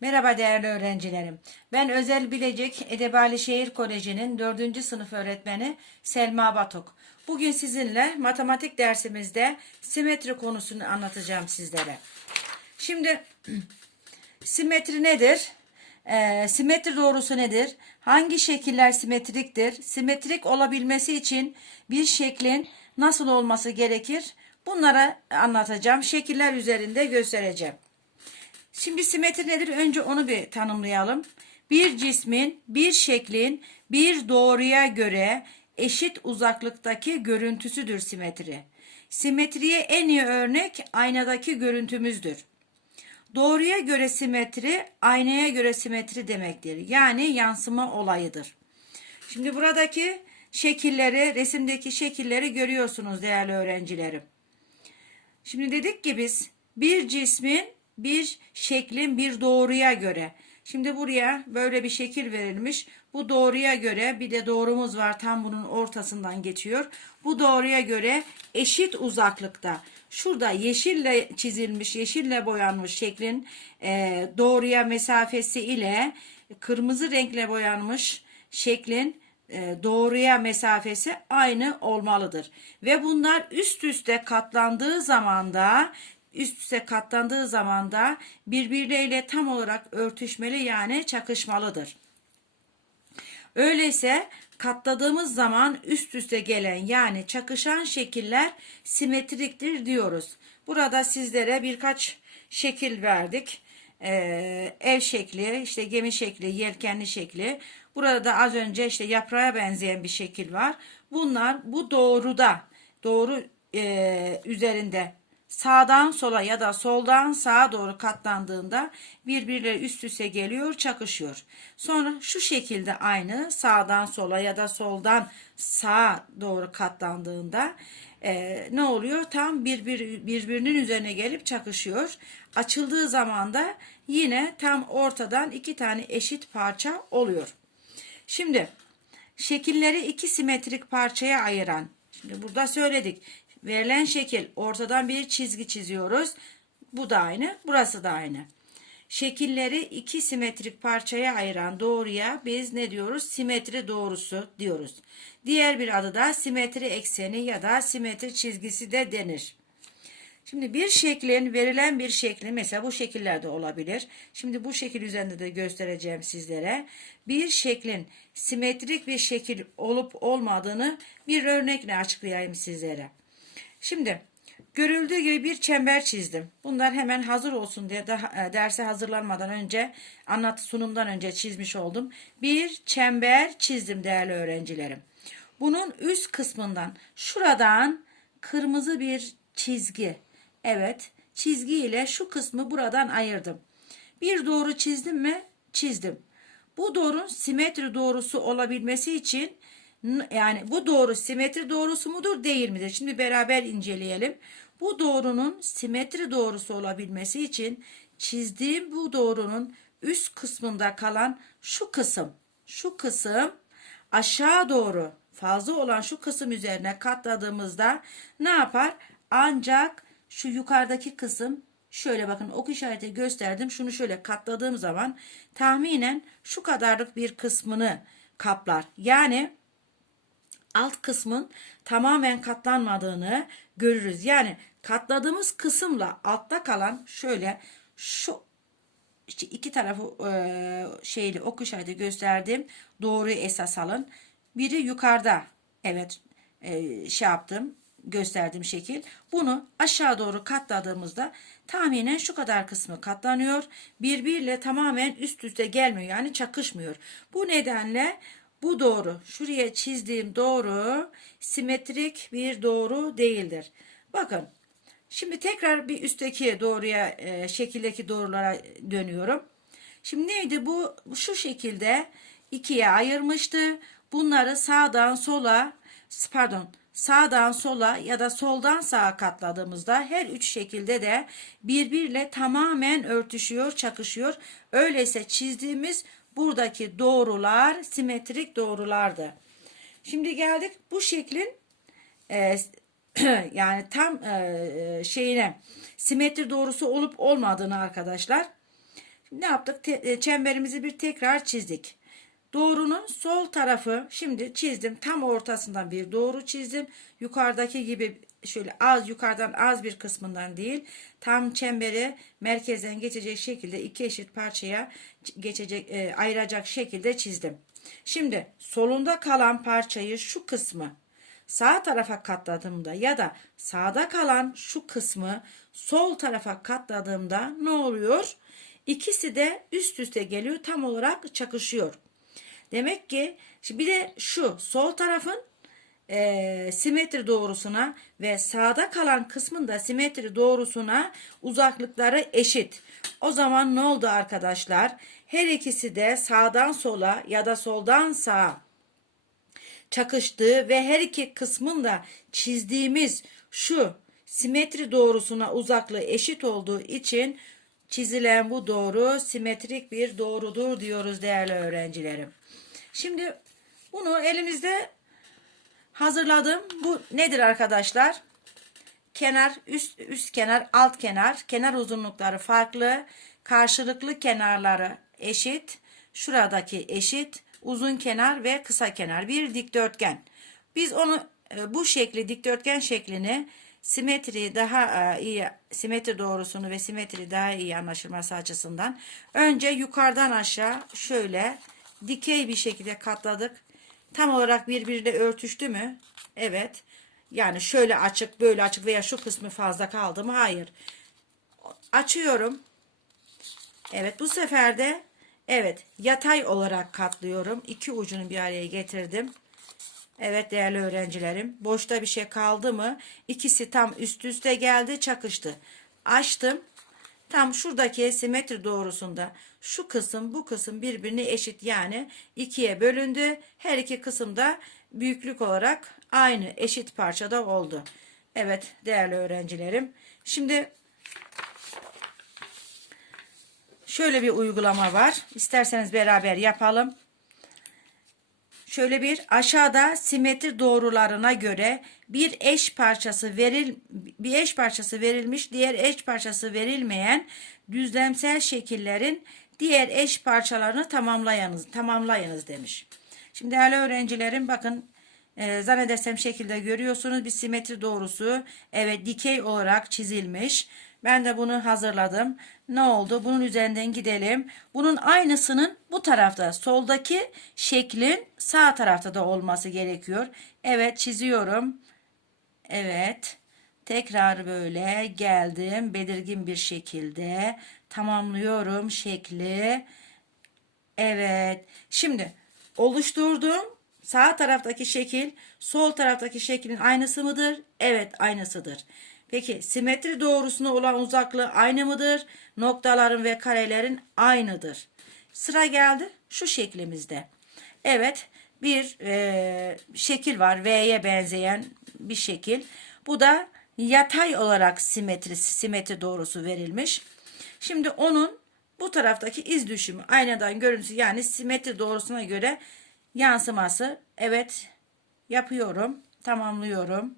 Merhaba değerli öğrencilerim. Ben Özel Bilecik Edebali Şehir Koleji'nin 4. sınıf öğretmeni Selma Batuk. Bugün sizinle matematik dersimizde simetri konusunu anlatacağım sizlere. Şimdi simetri nedir? Ee, simetri doğrusu nedir? Hangi şekiller simetriktir? Simetrik olabilmesi için bir şeklin nasıl olması gerekir? Bunlara anlatacağım. Şekiller üzerinde göstereceğim. Şimdi simetri nedir? Önce onu bir tanımlayalım. Bir cismin, bir şeklin bir doğruya göre eşit uzaklıktaki görüntüsüdür simetri. Simetriye en iyi örnek aynadaki görüntümüzdür. Doğruya göre simetri, aynaya göre simetri demektir. Yani yansıma olayıdır. Şimdi buradaki şekilleri, resimdeki şekilleri görüyorsunuz değerli öğrencilerim. Şimdi dedik ki biz bir cismin bir şeklin bir doğruya göre. Şimdi buraya böyle bir şekil verilmiş. Bu doğruya göre bir de doğrumuz var tam bunun ortasından geçiyor. Bu doğruya göre eşit uzaklıkta. Şurada yeşille çizilmiş, yeşille boyanmış şeklin e, doğruya mesafesi ile kırmızı renkle boyanmış şeklin e, doğruya mesafesi aynı olmalıdır. Ve bunlar üst üste katlandığı zaman da üst üste katlandığı zaman da birbirleriyle tam olarak örtüşmeli yani çakışmalıdır. Öyleyse katladığımız zaman üst üste gelen yani çakışan şekiller simetriktir diyoruz. Burada sizlere birkaç şekil verdik. Ee, ev şekli, işte gemi şekli, yelkenli şekli. Burada da az önce işte yaprağa benzeyen bir şekil var. Bunlar bu doğruda, doğru e, üzerinde sağdan sola ya da soldan sağa doğru katlandığında birbirleri üst üste geliyor, çakışıyor. Sonra şu şekilde aynı sağdan sola ya da soldan sağa doğru katlandığında e, ne oluyor? Tam birbir, birbirinin üzerine gelip çakışıyor. Açıldığı zaman da yine tam ortadan iki tane eşit parça oluyor. Şimdi şekilleri iki simetrik parçaya ayıran Şimdi burada söyledik. Verilen şekil ortadan bir çizgi çiziyoruz. Bu da aynı, burası da aynı. Şekilleri iki simetrik parçaya ayıran doğruya biz ne diyoruz? Simetri doğrusu diyoruz. Diğer bir adı da simetri ekseni ya da simetri çizgisi de denir. Şimdi bir şeklin verilen bir şekli mesela bu şekillerde olabilir. Şimdi bu şekil üzerinde de göstereceğim sizlere. Bir şeklin simetrik bir şekil olup olmadığını bir örnekle açıklayayım sizlere. Şimdi görüldüğü gibi bir çember çizdim. Bunlar hemen hazır olsun diye daha, e, derse hazırlanmadan önce anlatı sunumdan önce çizmiş oldum. Bir çember çizdim değerli öğrencilerim. Bunun üst kısmından şuradan kırmızı bir çizgi. Evet çizgi ile şu kısmı buradan ayırdım. Bir doğru çizdim mi? Çizdim. Bu doğrun simetri doğrusu olabilmesi için yani bu doğru simetri doğrusu mudur değil midir? Şimdi beraber inceleyelim. Bu doğrunun simetri doğrusu olabilmesi için çizdiğim bu doğrunun üst kısmında kalan şu kısım, şu kısım aşağı doğru fazla olan şu kısım üzerine katladığımızda ne yapar? Ancak şu yukarıdaki kısım şöyle bakın ok işareti gösterdim. Şunu şöyle katladığım zaman tahminen şu kadarlık bir kısmını kaplar. Yani alt kısmın tamamen katlanmadığını görürüz. Yani katladığımız kısımla altta kalan şöyle şu işte iki tarafı e, şeyli ok işareti gösterdim. Doğruyu esas alın. Biri yukarıda. Evet e, şey yaptım gösterdiğim şekil. Bunu aşağı doğru katladığımızda tahminen şu kadar kısmı katlanıyor. Birbiriyle tamamen üst üste gelmiyor. Yani çakışmıyor. Bu nedenle bu doğru. Şuraya çizdiğim doğru simetrik bir doğru değildir. Bakın. Şimdi tekrar bir üstteki doğruya e, şekildeki doğrulara dönüyorum. Şimdi neydi bu? Şu şekilde ikiye ayırmıştı. Bunları sağdan sola pardon sağdan sola ya da soldan sağa katladığımızda her üç şekilde de birbiriyle tamamen örtüşüyor, çakışıyor. Öyleyse çizdiğimiz buradaki doğrular simetrik doğrulardı. Şimdi geldik bu şeklin e, yani tam e, şeyine simetri doğrusu olup olmadığını arkadaşlar. Ne yaptık? Te- e, çemberimizi bir tekrar çizdik. Doğrunun sol tarafı şimdi çizdim. Tam ortasından bir doğru çizdim. Yukarıdaki gibi şöyle az yukarıdan az bir kısmından değil. Tam çemberi merkezden geçecek şekilde iki eşit parçaya geçecek e, ayıracak şekilde çizdim. Şimdi solunda kalan parçayı şu kısmı sağ tarafa katladığımda ya da sağda kalan şu kısmı sol tarafa katladığımda ne oluyor? İkisi de üst üste geliyor tam olarak çakışıyor. Demek ki bir de şu sol tarafın e, simetri doğrusuna ve sağda kalan kısmın da simetri doğrusuna uzaklıkları eşit. O zaman ne oldu arkadaşlar? Her ikisi de sağdan sola ya da soldan sağa çakıştığı ve her iki kısmın da çizdiğimiz şu simetri doğrusuna uzaklığı eşit olduğu için çizilen bu doğru simetrik bir doğrudur diyoruz değerli öğrencilerim. Şimdi bunu elimizde hazırladım. Bu nedir arkadaşlar? Kenar, üst, üst kenar, alt kenar. Kenar uzunlukları farklı. Karşılıklı kenarları eşit. Şuradaki eşit. Uzun kenar ve kısa kenar. Bir dikdörtgen. Biz onu e, bu şekli dikdörtgen şeklini simetri daha e, iyi simetri doğrusunu ve simetri daha iyi anlaşılması açısından önce yukarıdan aşağı şöyle dikey bir şekilde katladık. Tam olarak birbiriyle örtüştü mü? Evet. Yani şöyle açık, böyle açık veya şu kısmı fazla kaldı mı? Hayır. Açıyorum. Evet bu sefer de evet yatay olarak katlıyorum. İki ucunu bir araya getirdim. Evet değerli öğrencilerim. Boşta bir şey kaldı mı? İkisi tam üst üste geldi, çakıştı. Açtım. Tam şuradaki simetri doğrusunda şu kısım bu kısım birbirine eşit yani ikiye bölündü. Her iki kısımda büyüklük olarak aynı eşit parçada oldu. Evet değerli öğrencilerim. Şimdi şöyle bir uygulama var. İsterseniz beraber yapalım. Şöyle bir aşağıda simetri doğrularına göre bir eş parçası veril bir eş parçası verilmiş, diğer eş parçası verilmeyen düzlemsel şekillerin diğer eş parçalarını tamamlayınız tamamlayınız demiş. Şimdi değerli öğrencilerim bakın e, zannedersem şekilde görüyorsunuz bir simetri doğrusu evet dikey olarak çizilmiş. Ben de bunu hazırladım. Ne oldu? Bunun üzerinden gidelim. Bunun aynısının bu tarafta soldaki şeklin sağ tarafta da olması gerekiyor. Evet çiziyorum. Evet. Tekrar böyle geldim. Belirgin bir şekilde tamamlıyorum şekli. Evet. Şimdi oluşturduğum sağ taraftaki şekil sol taraftaki şeklin aynısı mıdır? Evet aynısıdır. Peki simetri doğrusuna olan uzaklığı aynı mıdır? Noktaların ve karelerin aynıdır. Sıra geldi şu şeklimizde. Evet bir e, şekil var V'ye benzeyen bir şekil. Bu da yatay olarak simetrisi, simetri doğrusu verilmiş. Şimdi onun bu taraftaki iz düşümü aynadan görüntüsü yani simetri doğrusuna göre yansıması. Evet yapıyorum tamamlıyorum.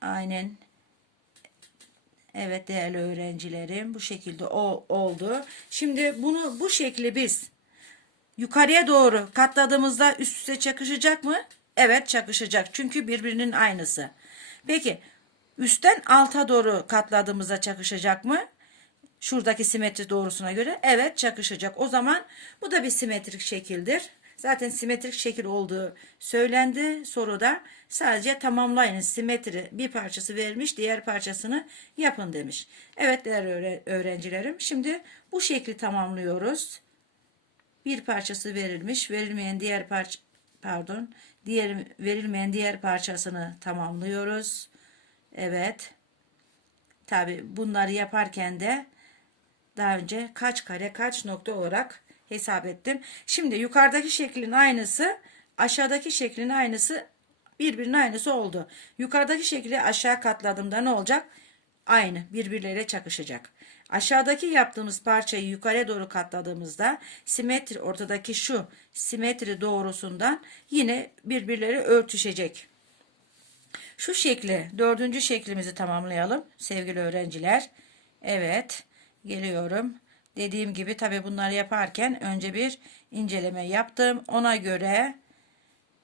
Aynen. Evet değerli öğrencilerim bu şekilde o oldu. Şimdi bunu bu şekli biz yukarıya doğru katladığımızda üst üste çakışacak mı? Evet çakışacak çünkü birbirinin aynısı. Peki üstten alta doğru katladığımızda çakışacak mı? Şuradaki simetri doğrusuna göre evet çakışacak. O zaman bu da bir simetrik şekildir. Zaten simetrik şekil olduğu söylendi soruda. Sadece tamamlayın simetri bir parçası verilmiş diğer parçasını yapın demiş. Evet değerli öğrencilerim şimdi bu şekli tamamlıyoruz. Bir parçası verilmiş verilmeyen diğer parça pardon diğer verilmeyen diğer parçasını tamamlıyoruz. Evet. Tabi bunları yaparken de daha önce kaç kare kaç nokta olarak hesap ettim. Şimdi yukarıdaki şeklin aynısı aşağıdaki şeklin aynısı birbirinin aynısı oldu. Yukarıdaki şekli aşağı katladığımda ne olacak? Aynı birbirleriyle çakışacak. Aşağıdaki yaptığımız parçayı yukarıya doğru katladığımızda simetri ortadaki şu simetri doğrusundan yine birbirleri örtüşecek. Şu şekli dördüncü şeklimizi tamamlayalım sevgili öğrenciler. Evet geliyorum. Dediğim gibi tabi bunları yaparken önce bir inceleme yaptım. Ona göre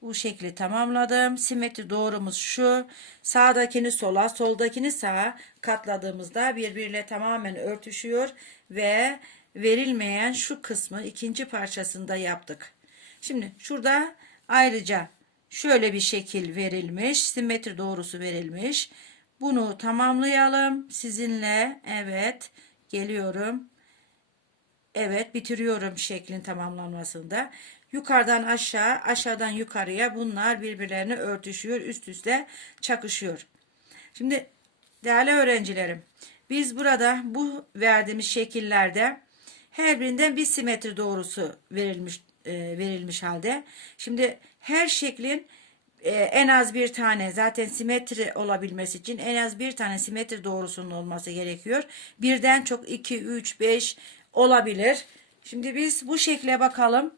bu şekli tamamladım. Simetri doğrumuz şu. Sağdakini sola, soldakini sağa katladığımızda birbiriyle tamamen örtüşüyor ve verilmeyen şu kısmı ikinci parçasında yaptık. Şimdi şurada ayrıca şöyle bir şekil verilmiş. Simetri doğrusu verilmiş. Bunu tamamlayalım sizinle. Evet, geliyorum. Evet bitiriyorum şeklin tamamlanmasında. Yukarıdan aşağı, aşağıdan yukarıya bunlar birbirlerine örtüşüyor, üst üste çakışıyor. Şimdi değerli öğrencilerim, biz burada bu verdiğimiz şekillerde her birinden bir simetri doğrusu verilmiş e, verilmiş halde. Şimdi her şeklin e, en az bir tane zaten simetri olabilmesi için en az bir tane simetri doğrusunun olması gerekiyor. Birden çok 2, 3, 5 olabilir. Şimdi biz bu şekle bakalım.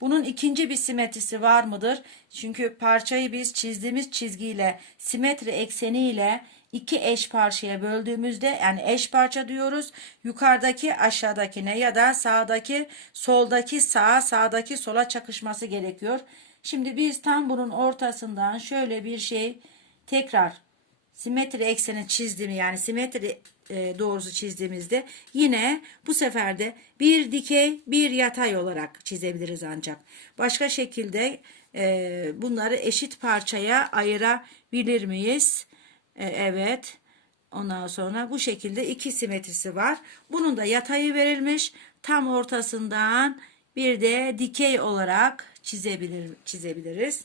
Bunun ikinci bir simetrisi var mıdır? Çünkü parçayı biz çizdiğimiz çizgiyle simetri ekseniyle iki eş parçaya böldüğümüzde yani eş parça diyoruz. Yukarıdaki aşağıdakine ya da sağdaki soldaki sağa sağdaki sola çakışması gerekiyor. Şimdi biz tam bunun ortasından şöyle bir şey tekrar simetri ekseni çizdiğimi yani simetri e, doğrusu çizdiğimizde yine bu sefer de bir dikey bir yatay olarak çizebiliriz ancak. Başka şekilde e, bunları eşit parçaya ayırabilir miyiz? E, evet. Ondan sonra bu şekilde iki simetrisi var. Bunun da yatayı verilmiş. Tam ortasından bir de dikey olarak çizebilir, çizebiliriz.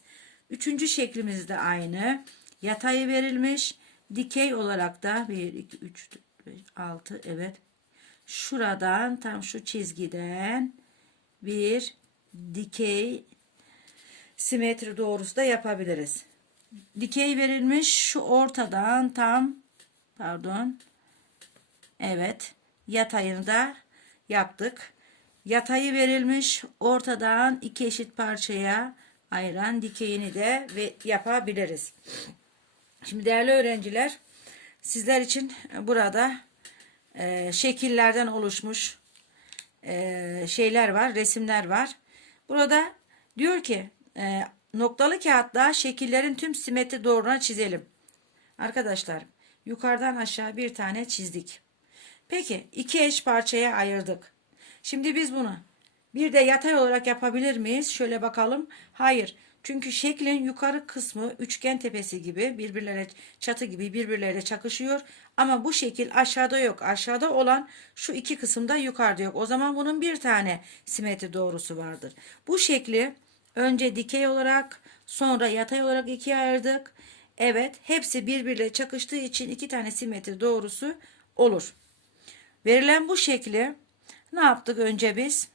Üçüncü şeklimiz de aynı. Yatayı verilmiş. Dikey olarak da 1, 2, 3, 4, 5, 6 evet. Şuradan tam şu çizgiden bir dikey simetri doğrusu da yapabiliriz. Dikey verilmiş şu ortadan tam pardon evet yatayını da yaptık. Yatayı verilmiş ortadan iki eşit parçaya ayıran dikeyini de ve yapabiliriz. Şimdi değerli öğrenciler sizler için burada e, şekillerden oluşmuş e, şeyler var, resimler var. Burada diyor ki e, noktalı kağıtta şekillerin tüm simetri doğruna çizelim. Arkadaşlar yukarıdan aşağı bir tane çizdik. Peki iki eş parçaya ayırdık. Şimdi biz bunu bir de yatay olarak yapabilir miyiz? Şöyle bakalım. Hayır. Çünkü şeklin yukarı kısmı üçgen tepesi gibi birbirlere çatı gibi birbirleriyle çakışıyor. Ama bu şekil aşağıda yok. Aşağıda olan şu iki kısımda yukarıda yok. O zaman bunun bir tane simetri doğrusu vardır. Bu şekli önce dikey olarak sonra yatay olarak ikiye ayırdık. Evet hepsi birbiriyle çakıştığı için iki tane simetri doğrusu olur. Verilen bu şekli ne yaptık önce biz?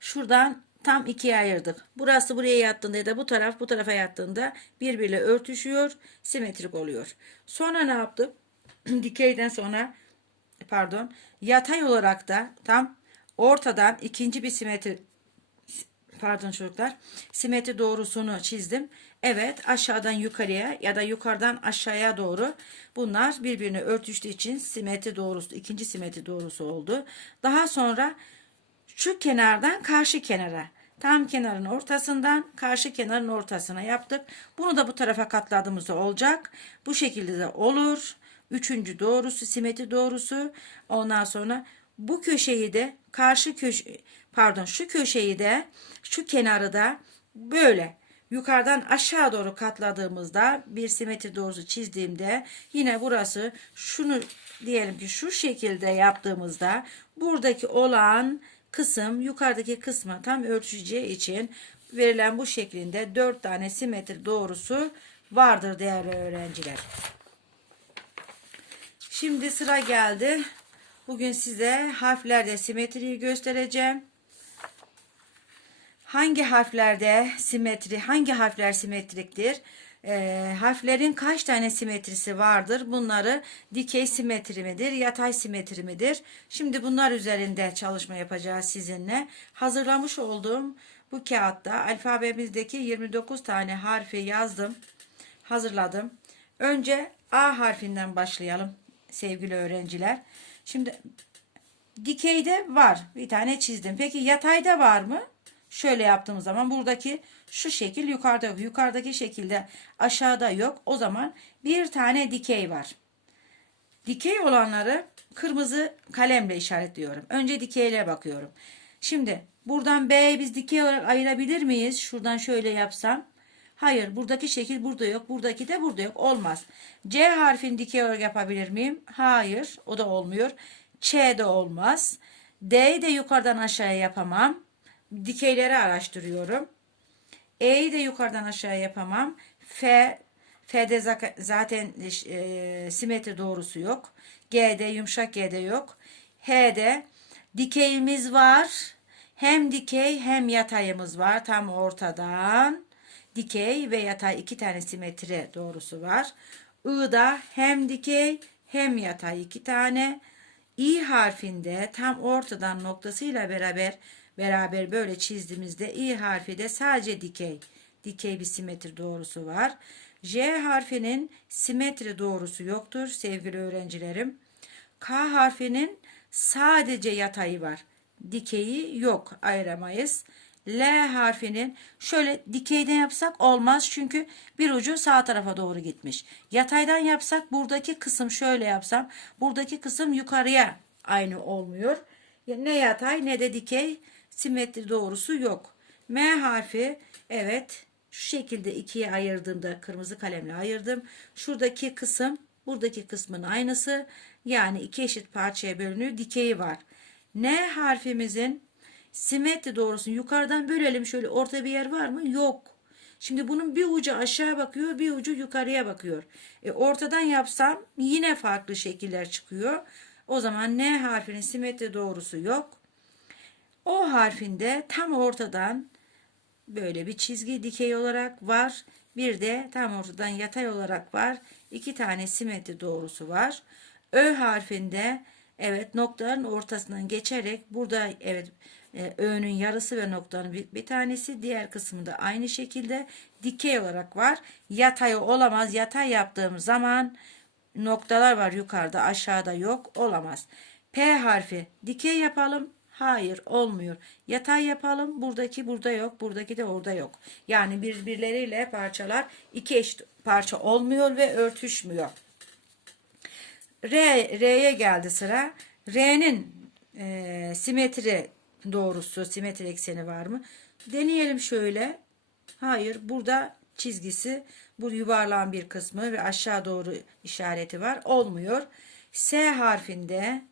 Şuradan tam ikiye ayırdık. Burası buraya yattığında ya da bu taraf bu tarafa yattığında birbiriyle örtüşüyor, simetrik oluyor. Sonra ne yaptık? Dikeyden sonra pardon, yatay olarak da tam ortadan ikinci bir simetri pardon çocuklar simetri doğrusunu çizdim. Evet aşağıdan yukarıya ya da yukarıdan aşağıya doğru bunlar birbirine örtüştüğü için simetri doğrusu ikinci simetri doğrusu oldu. Daha sonra şu kenardan karşı kenara tam kenarın ortasından karşı kenarın ortasına yaptık. Bunu da bu tarafa katladığımızda olacak. Bu şekilde de olur. Üçüncü doğrusu simetri doğrusu. Ondan sonra bu köşeyi de karşı köşe pardon şu köşeyi de şu kenarı da böyle yukarıdan aşağı doğru katladığımızda bir simetri doğrusu çizdiğimde yine burası şunu diyelim ki şu şekilde yaptığımızda buradaki olan kısım yukarıdaki kısma tam örtüşeceği için verilen bu şeklinde 4 tane simetri doğrusu vardır değerli öğrenciler. Şimdi sıra geldi. Bugün size harflerde simetriyi göstereceğim. Hangi harflerde simetri, hangi harfler simetriktir? Ee, harflerin kaç tane simetrisi vardır? Bunları dikey simetri midir, yatay simetri midir? Şimdi bunlar üzerinde çalışma yapacağız sizinle. Hazırlamış olduğum bu kağıtta alfabemizdeki 29 tane harfi yazdım, hazırladım. Önce A harfinden başlayalım sevgili öğrenciler. Şimdi dikeyde var. Bir tane çizdim. Peki yatayda var mı? Şöyle yaptığımız zaman buradaki şu şekil yukarıda. Yukarıdaki şekilde aşağıda yok. O zaman bir tane dikey var. Dikey olanları kırmızı kalemle işaretliyorum. Önce dikeyle bakıyorum. Şimdi buradan B'yi biz dikey olarak ayırabilir miyiz? Şuradan şöyle yapsam. Hayır buradaki şekil burada yok. Buradaki de burada yok. Olmaz. C harfini dikey olarak yapabilir miyim? Hayır. O da olmuyor. Ç de olmaz. D'yi de yukarıdan aşağıya yapamam. Dikeyleri araştırıyorum. E'yi de yukarıdan aşağıya yapamam. F F'de zaten e, simetri doğrusu yok. G'de yumuşak G'de yok. H'de dikeyimiz var. Hem dikey hem yatayımız var. Tam ortadan dikey ve yatay iki tane simetri doğrusu var. I'da hem dikey hem yatay iki tane. İ harfinde tam ortadan noktasıyla beraber beraber böyle çizdiğimizde i harfi de sadece dikey. Dikey bir simetri doğrusu var. J harfinin simetri doğrusu yoktur sevgili öğrencilerim. K harfinin sadece yatayı var. Dikeyi yok ayıramayız. L harfinin şöyle dikeyden yapsak olmaz çünkü bir ucu sağ tarafa doğru gitmiş. Yataydan yapsak buradaki kısım şöyle yapsam buradaki kısım yukarıya aynı olmuyor. Ne yatay ne de dikey simetri doğrusu yok. M harfi evet şu şekilde ikiye ayırdığımda kırmızı kalemle ayırdım. Şuradaki kısım buradaki kısmın aynısı. Yani iki eşit parçaya bölünüyor. Dikeyi var. N harfimizin simetri doğrusunu yukarıdan bölelim. Şöyle orta bir yer var mı? Yok. Şimdi bunun bir ucu aşağı bakıyor, bir ucu yukarıya bakıyor. E, ortadan yapsam yine farklı şekiller çıkıyor. O zaman N harfinin simetri doğrusu yok. O harfinde tam ortadan böyle bir çizgi dikey olarak var. Bir de tam ortadan yatay olarak var. İki tane simetri doğrusu var. Ö harfinde evet noktaların ortasından geçerek burada evet e, ö'nün yarısı ve noktanın bir, bir tanesi diğer kısmında aynı şekilde dikey olarak var. Yatay olamaz. Yatay yaptığım zaman noktalar var yukarıda aşağıda yok olamaz. P harfi dikey yapalım. Hayır olmuyor. Yatay yapalım. Buradaki burada yok. Buradaki de orada yok. Yani birbirleriyle parçalar iki eşit parça olmuyor ve örtüşmüyor. R, R'ye geldi sıra. R'nin e, simetri doğrusu, simetri ekseni var mı? Deneyelim şöyle. Hayır, burada çizgisi, bu yuvarlan bir kısmı ve aşağı doğru işareti var. Olmuyor. S harfinde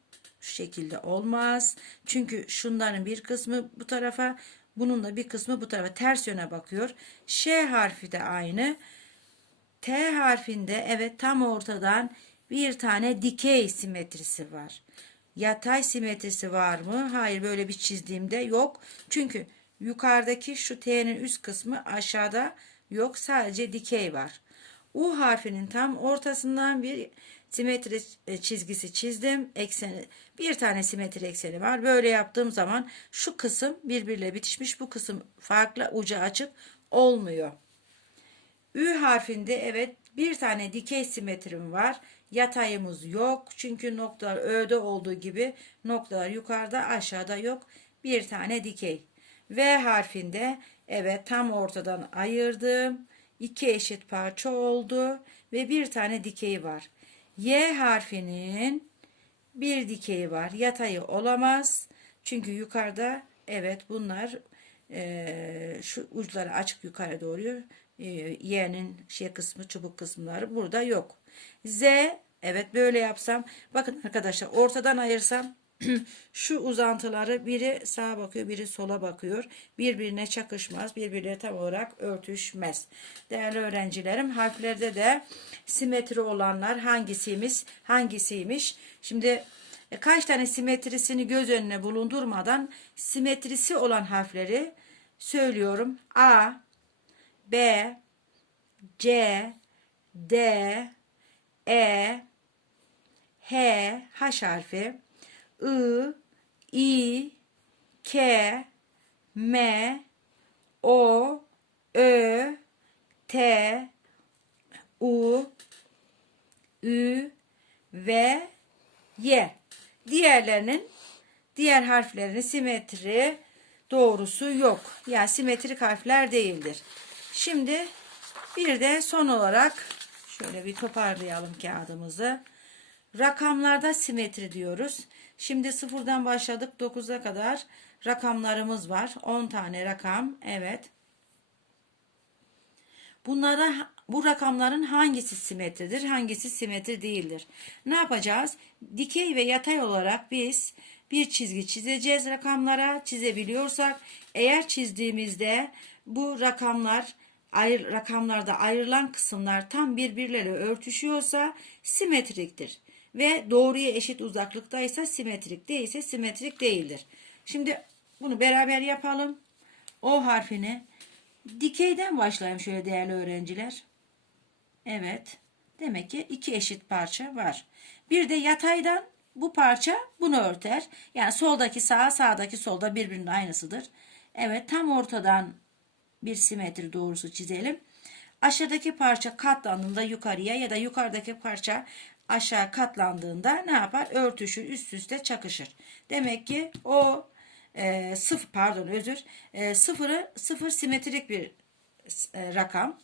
şu şekilde olmaz. Çünkü şunların bir kısmı bu tarafa, bunun da bir kısmı bu tarafa ters yöne bakıyor. Ş harfi de aynı. T harfinde evet tam ortadan bir tane dikey simetrisi var. Yatay simetrisi var mı? Hayır böyle bir çizdiğimde yok. Çünkü yukarıdaki şu T'nin üst kısmı aşağıda yok. Sadece dikey var. U harfinin tam ortasından bir simetri e, çizgisi çizdim. Ekseni bir tane simetri ekseni var. Böyle yaptığım zaman şu kısım birbiriyle bitişmiş. Bu kısım farklı ucu açık olmuyor. Ü harfinde evet bir tane dikey simetrim var. Yatayımız yok. Çünkü noktalar Ö'de olduğu gibi noktalar yukarıda aşağıda yok. Bir tane dikey. V harfinde evet tam ortadan ayırdım. İki eşit parça oldu ve bir tane dikey var. Y harfinin bir dikeyi var. Yatayı olamaz. Çünkü yukarıda evet bunlar e, şu uçları açık yukarı doğru e, Y'nin şey kısmı çubuk kısımları burada yok. Z evet böyle yapsam bakın arkadaşlar ortadan ayırsam şu uzantıları biri sağa bakıyor biri sola bakıyor. Birbirine çakışmaz birbirine tam olarak örtüşmez. Değerli öğrencilerim harflerde de simetri olanlar hangisiymiş hangisiymiş? Şimdi e, kaç tane simetrisini göz önüne bulundurmadan simetrisi olan harfleri söylüyorum. A B C D E H H harfi I K M O Ö T U Ü ve Y. diğerlerinin diğer harflerinin simetri doğrusu yok. Yani simetrik harfler değildir. Şimdi bir de son olarak şöyle bir toparlayalım kağıdımızı. Rakamlarda simetri diyoruz. Şimdi sıfırdan başladık 9'a kadar rakamlarımız var. 10 tane rakam. Evet. Bunlara bu rakamların hangisi simetridir, hangisi simetri değildir? Ne yapacağız? Dikey ve yatay olarak biz bir çizgi çizeceğiz rakamlara. Çizebiliyorsak eğer çizdiğimizde bu rakamlar ayrı, rakamlarda ayrılan kısımlar tam birbirleriyle örtüşüyorsa simetriktir. Ve doğruya eşit uzaklıktaysa simetrik değilse simetrik değildir. Şimdi bunu beraber yapalım. O harfini dikeyden başlayayım şöyle değerli öğrenciler. Evet. Demek ki iki eşit parça var. Bir de yataydan bu parça bunu örter. Yani soldaki sağ, sağdaki solda birbirinin aynısıdır. Evet tam ortadan bir simetri doğrusu çizelim. Aşağıdaki parça katlandığında yukarıya ya da yukarıdaki parça aşağı katlandığında ne yapar? Örtüşür, üst üste çakışır. Demek ki o e, sıfır pardon özür e, sıfırı sıfır simetrik bir e, rakam.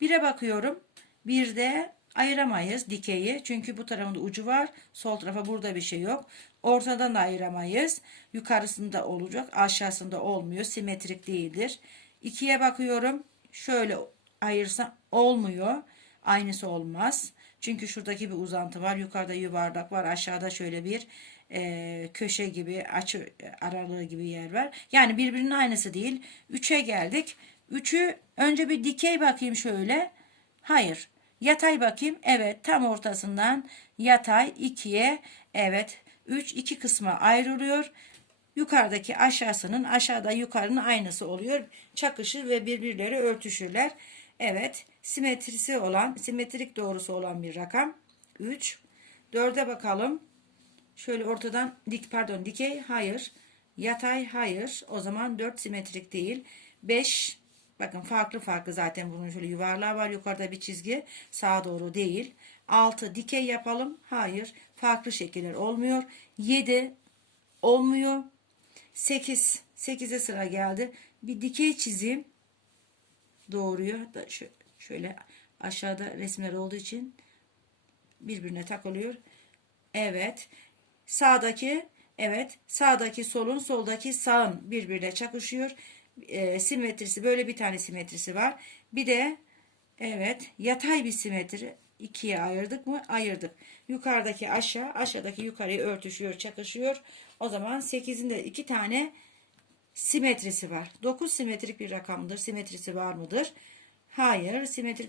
Bire bakıyorum. Bir de ayıramayız dikeyi. Çünkü bu tarafında ucu var. Sol tarafa burada bir şey yok. Ortadan da ayıramayız. Yukarısında olacak. Aşağısında olmuyor. Simetrik değildir. İkiye bakıyorum. Şöyle ayırsam olmuyor. Aynısı olmaz. Çünkü şuradaki bir uzantı var. Yukarıda yuvarlak var. Aşağıda şöyle bir e, köşe gibi açı aralığı gibi yer var. Yani birbirinin aynısı değil. 3'e geldik. 3'ü önce bir dikey bakayım şöyle. Hayır. Yatay bakayım. Evet tam ortasından yatay 2'ye evet 3 iki kısma ayrılıyor. Yukarıdaki aşağısının aşağıda yukarının aynısı oluyor. Çakışır ve birbirleri örtüşürler. Evet simetrisi olan simetrik doğrusu olan bir rakam 3. 4'e bakalım. Şöyle ortadan dik pardon dikey hayır. Yatay hayır. O zaman 4 simetrik değil. 5 bakın farklı farklı zaten bunun şöyle yuvarlağı var yukarıda bir çizgi sağa doğru değil. 6 dikey yapalım. Hayır. Farklı şekiller olmuyor. 7 olmuyor. 8 8'e sıra geldi. Bir dikey çizeyim. Doğruyu da şöyle aşağıda resimler olduğu için birbirine takılıyor. Evet. Sağdaki evet sağdaki solun soldaki sağın birbirine çakışıyor. E, simetrisi böyle bir tane simetrisi var. Bir de evet yatay bir simetri ikiye ayırdık mı? Ayırdık. Yukarıdaki aşağı aşağıdaki yukarıya örtüşüyor çakışıyor. O zaman 8'in de iki tane simetrisi var. 9 simetrik bir rakamdır. Simetrisi var mıdır? Hayır. Simetrik